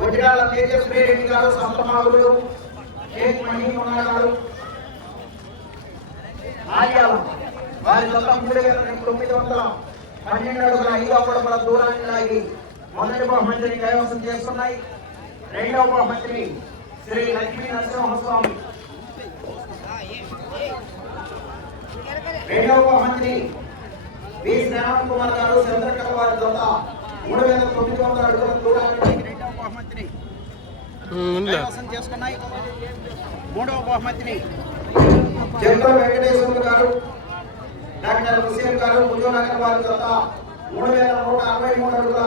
వజ్రాల తేజస్వి రెడ్డి గారు సంతమాగుడు షేక్ మహీమున్నా గారు ఆర్యాల వారి జత మూడు వేల తొమ్మిది వందల పన్నెండు అడుగుల ఐదు అడుగుల దూరాన్ని లాగి మొదటి బహుమతిని కైవసం చేస్తున్నాయి. రెండవ బహుమతిని శ్రీ లక్ష్మీ నరసింహస్వామి. రెండవ బహుమతిని వి శ్రీరామ్ కుమార్ గారు చంద్రకళ వారి జత మూడు వేల తొమ్మిది వందల అడుగుల దూరాన్ని కైవసం చేసుకున్నాయి. మూడవ బహుమతిని జంపర్ వెంకటేశ్వర గారు డాక్టర్ హుసేన్ గారు ముజోనగర్ వారి జత మూడు వేల నూట అరవై మూడు అడుగుల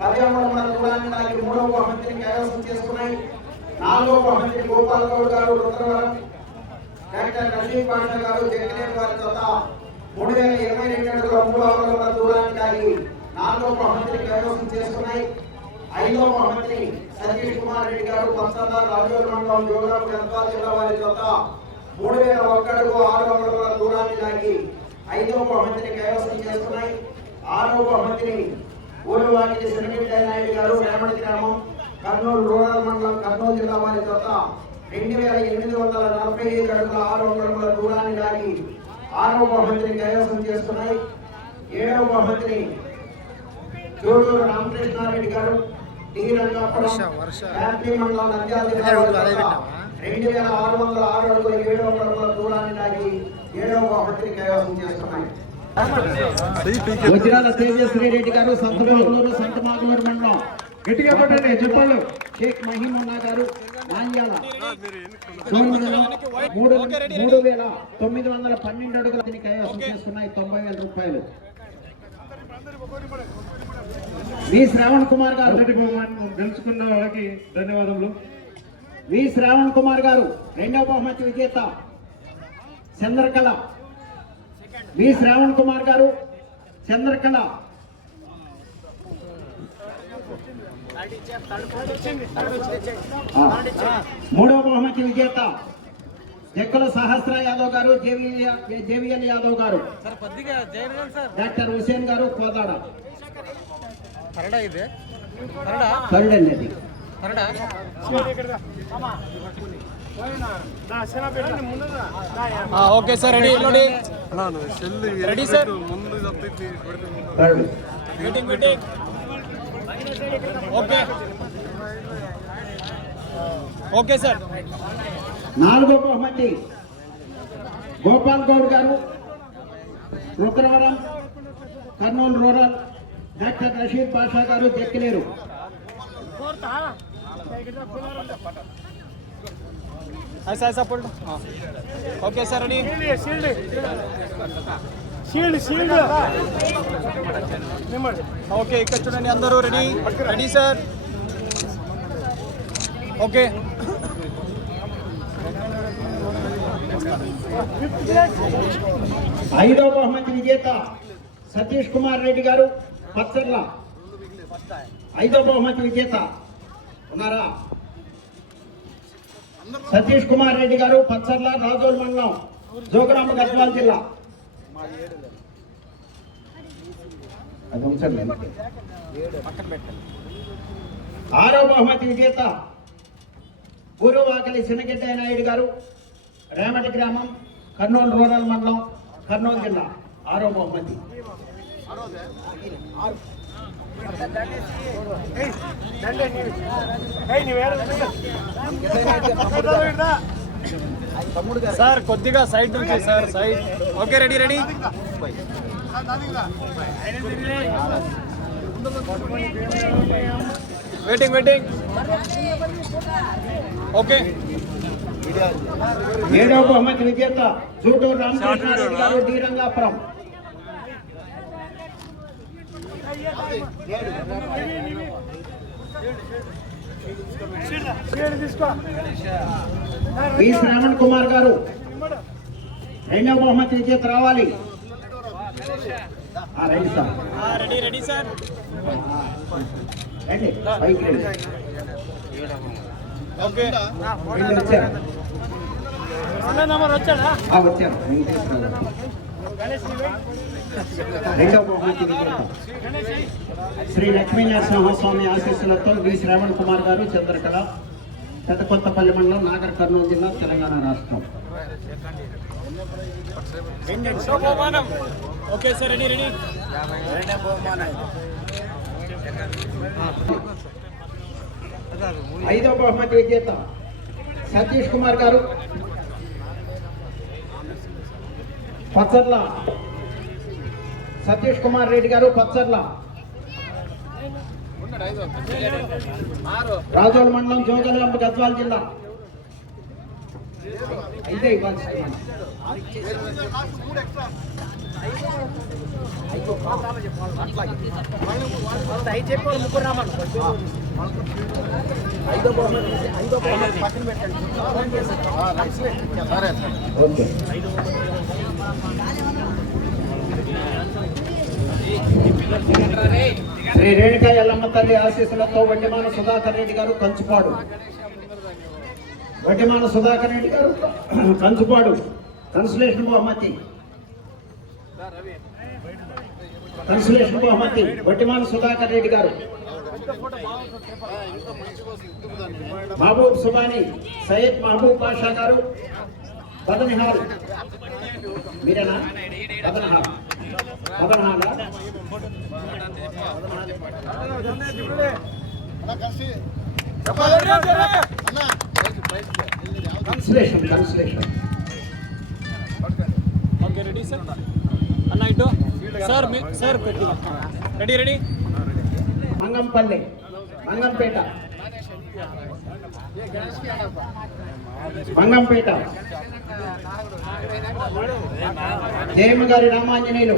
పదిహేను వందల దూరాన్ని లాగి మూడవ బహుమతిని కైవసం చేసుకున్నాయి. నాలుగవ బహుమతిని గోపాల్ గౌడ్ గారు రుద్రవరం డాక్టర్ రషీద్ పాషా గారు జగనేర్ వారి జత మూడు వేల ఇరవై రెండు అడుగుల మూడు వందల దూరాన్ని లాగి నాలుగవ బహుమతిని కైవసం చేసుకున్నాయి. ఐదవ బహుమతిని సతీష్ కుమార్ రెడ్డి గారు పంచదార రాజోల్ మండలం జోగురాం గద్వాల జిల్లా వారి జత మూడు వేల ఒక్కడుగు ఆరు వందల దూరాన్ని లాగి ఐదవ బహుమతిని కైవసం చేసుకున్నాయి. ఆరవ బహుమతిని ఊరు వాకిటి నాయుడు గారు రేమడి గ్రామం కర్నూలు రూరల్ మండలం కర్నూలు జిల్లా వారి జత రెండు వేల ఎనిమిది వందల నలభై ఐదు అడుగుల ఆరు వందల దూరాన్ని లాగి ఆరవ బహుమతిని కైవసం చేస్తున్నాయి ఏడవ బహుమతిని జోడూరు రామకృష్ణారెడ్డి గారు డి రంగాపురం ఫ్యాక్టరీ మండలం నంద్యాల జిల్లా వారి జత రెండు వేల ఆరు వందల ఆరు అడుగుల ఏడు వందల దూరాన్ని లాగి ఏడవ బహుమతిని కైవసం చేసుకున్నాయి వజ్రాల తేజశ్రీ రెడ్డి గారు సంతమాగులూరు సంతమాగులూరు మండలం. గట్టిగా పట్టండి చెప్పాలి. షేక్ మహీమున్నా గారు సోమవారం మూడు మూడు వేల తొమ్మిది వందల పన్నెండు అడుగుల కైవసం చేసుకున్నాయి తొంభై వేల రూపాయలు. వి శ్రావణ్ కుమార్ గారు. మొదటి బహుమానం గెలుచుకున్న వాళ్ళకి ధన్యవాదములు. వి శ్రావణ్ కుమార్ గారు రెండవ బహుమతి విజేత చంద్రకళ. వి శ్రావణ్ కుమార్ గారు చంద్రకళ. మూడవ బహుమతి విజేత జక్కుల సహస్ర యాదవ్ గారు జేవిఎల్ యాదవ్ గారు. డాక్టర్ హుసేన్ గారు కోదాడ. ಕನ್ನಡ ಇದೆ ಕನ್ನಡ థర్డ్ అనేది ಕನ್ನಡ ಓಕೆ ಸರ್ ರೆಡಿ ನೋಡಿ ready sir third meeting meeting okay okay sir నాలుగో బహుమతి గోపాల్ గౌడ్ గారు రుద్రవరం కర్నూలు రూరల్ డాక్టర్ రషీద్ పాషా గారు sir ready shield shield okay ఇక్కడ చూడండి అందరూ రెడీ రెడీ సార్ ఓకే ఐదో బహుమతి విజేత సతీష్ కుమార్ రెడ్డి గారు. పచ్చర్ల. ఐదో బహుమతి విజేత ఉన్నారా? సతీష్ కుమార్ రెడ్డి గారు పచ్చర్ల రాజోల్ మండలం జోగురామ గద్వాల్ జిల్లా. అది ఉంచండి ఆరో బహుమతి విజేత పూర్వవాకలి శనగడ్డ నాయుడు గారు రేమటి గ్రామం కర్నూలు రూరల్ మండలం కర్నూలు జిల్లా. ఆరో బహుమతి. సార్ కొద్దిగా సైడ్ నుంచి sir side okay ready ready waiting waiting okay ఏడవ బహుమతి విజేత చూటూరు రామకృష్ణారెడ్డి గారు డి రంగాపురం. వి శ్రావణ్ కుమార్ గారు. రెండవ బహుమతి విజేత రావాలి. రండి సార్. Ready ready sir. రండి పైకి రండి. ఓకే. వీళ్ళు వచ్చారు. నెంబర్ వచ్చాడా? వచ్చారు. గారు. రెండవ బహుమతి విజేత. శ్రీ లక్ష్మీ నరసింహస్వామి ఆశీస్సులతో వి శ్రావణ్ కుమార్ గారు చంద్రకళ పెద్దకొత్తపల్లి మండలం నాగర్ కర్నూలు జిల్లా తెలంగాణ రాష్ట్రం. ఐదవ బహుమతి విజేత సతీష్ కుమార్ గారు. పచ్చర్ల. సతీష్ కుమార్ రెడ్డి గారు పచ్చర్ల. రాజోల మండలం జోగలం గద్వాల జిల్లా. ఇదే ఇవ్వాల్సింది ఓకే. శ్రీ రేణుకా ఎల్లమ్మ తల్లి ఆశీస్సులతో వడ్డిమాన సుధాకర్ రెడ్డి గారు కంచుపాడు. వడ్డిమాన సుధాకర్ రెడ్డి గారు కంచుపాడు. కన్సులేషన్ బహుమతి. కన్సులేషన్ బహుమతి. వడ్డిమాన సుధాకర్ రెడ్డి గారు. మహబూబ్ సుబాని సయ్యద్ మహబూబ్ పాషా గారు. పదనిహారు మీరేనా? పదనహారు పదనహారా consolation consolation okay ready sir అన్న ఇటు సార్ మీ సార్ కొద్దిగా రెడీ రెడీ మంగంపల్లి మంగంపేట మంగంపేట జయమ్మ గారి రామాంజనేయులు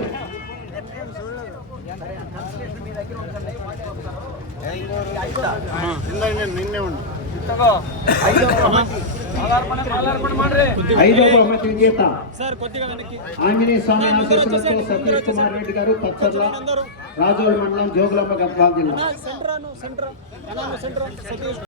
ఐదో బహుమతి విజేత ఆంజనేయ స్వామి ఆశీస్సులతో సతీష్ కుమార్ రెడ్డి గారు పచ్చర్ల రాజోల్ మండలం జోగులమ్మ గద్వాల జిల్లా